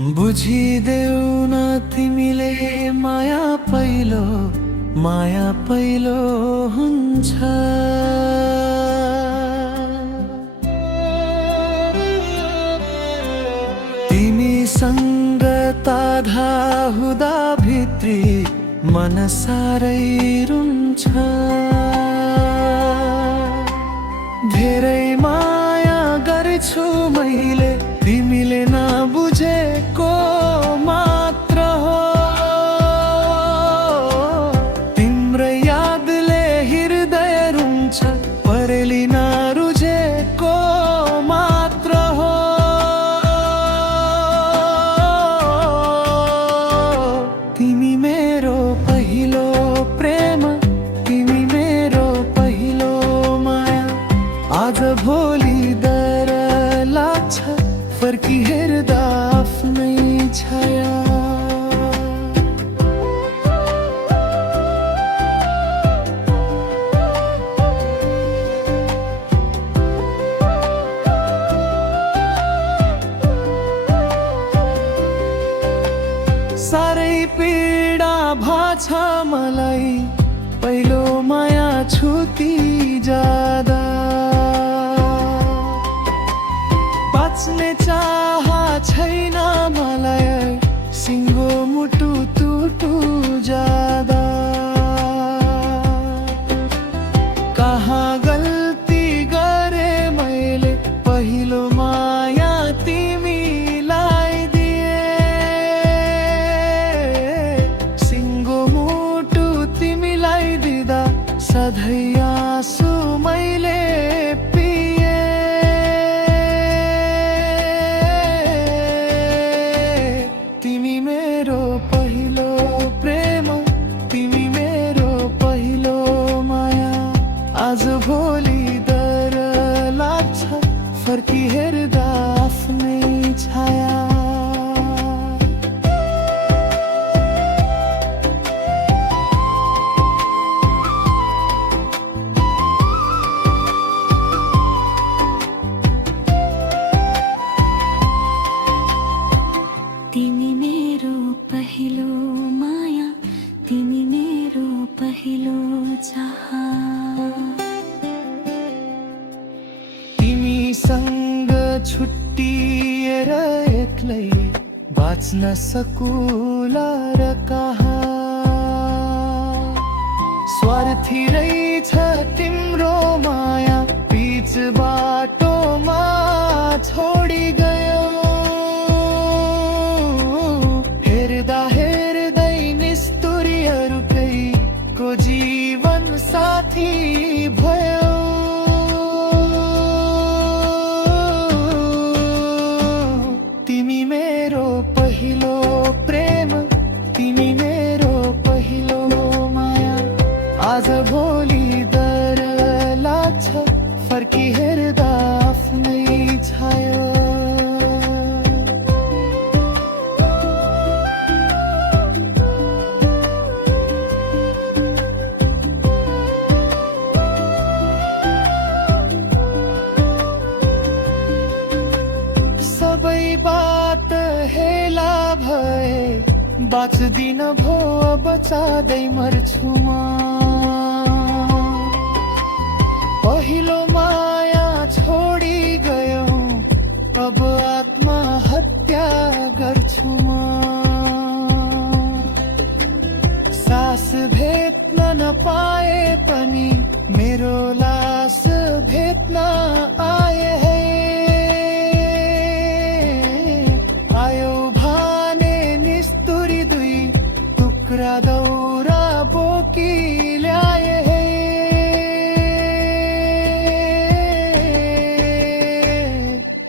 बुझिदेऊ न तिमीले माया पहिलो हुन्छ। तिमीसँग ताधा हुँदा भित्री मन साह्रै रुन्छ। धेरै माया गर्छु मैले, तिमीले नबुझेको मात्र हो। तिम्रो यादले हृदय रुन्छ, परेली नरुझेको मात्र हो। तिमी मेरो पहिलो प्रेम, तिमी मेरो पहिलो माया। आज भोलि डर लाग्छ फर्की हेर्दा आफ्नै छाया। साह्रै पीडा भाछ मलाई पहिलो माया छुटी जाँदा। बाँच्ने चाह छैन मलाई सिङ्गो मुटु टुटु जाँदा। कहाँ गल्ती गरे मैले पहिलो माया तिमीलाई दिए। सिङ्गो मुटु तिमीलाई दिँदा सधैँ आँसु मैले पिए। तिमी मेरो पहिलो प्रेम, तिमी मेरो पहिलो माया। आज भोलि डर लाग्छ फर्की हेर्दा आफ्नै छाया। तिमी मेरो पहिलो माया, तिमी मेरो पहिलो चाह। तिमीसँग छुट्टिएर एक्लै बाँच्न सकुला र कहाँ। स्वार्थी रहेछ तिम्रो माया, बीच बाटोमा छोडी गयो। हेर्दै निष्ठुरीहरूकै को जीवन साथी भयो। तिमी मेरो पहिलो प्रेम, तिमी मेरो पहिलो माया। आज भोलि डर लाग्छ फर्की हेर्दा आफ्नै छाया। सबै बात हेला भए बाँच्दिन भो अब चाँदै मर्छु म। पहिलो माया छोडी गयो, अब आत्महत्या गर्छु म। सास भेट्न नपाए पनि मेरो लास भेट्न आए है। आयो भने निष्ठुरी दुई टुक्रा दौरा बोकी ल्याए है।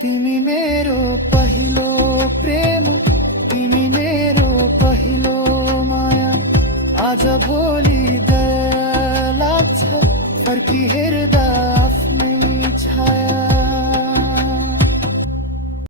तिमी मेरो पहिलो प्रेम, तिमी मेरो पहिलो माया। आज भोलि डर लाग्छ फर्की हेर्दा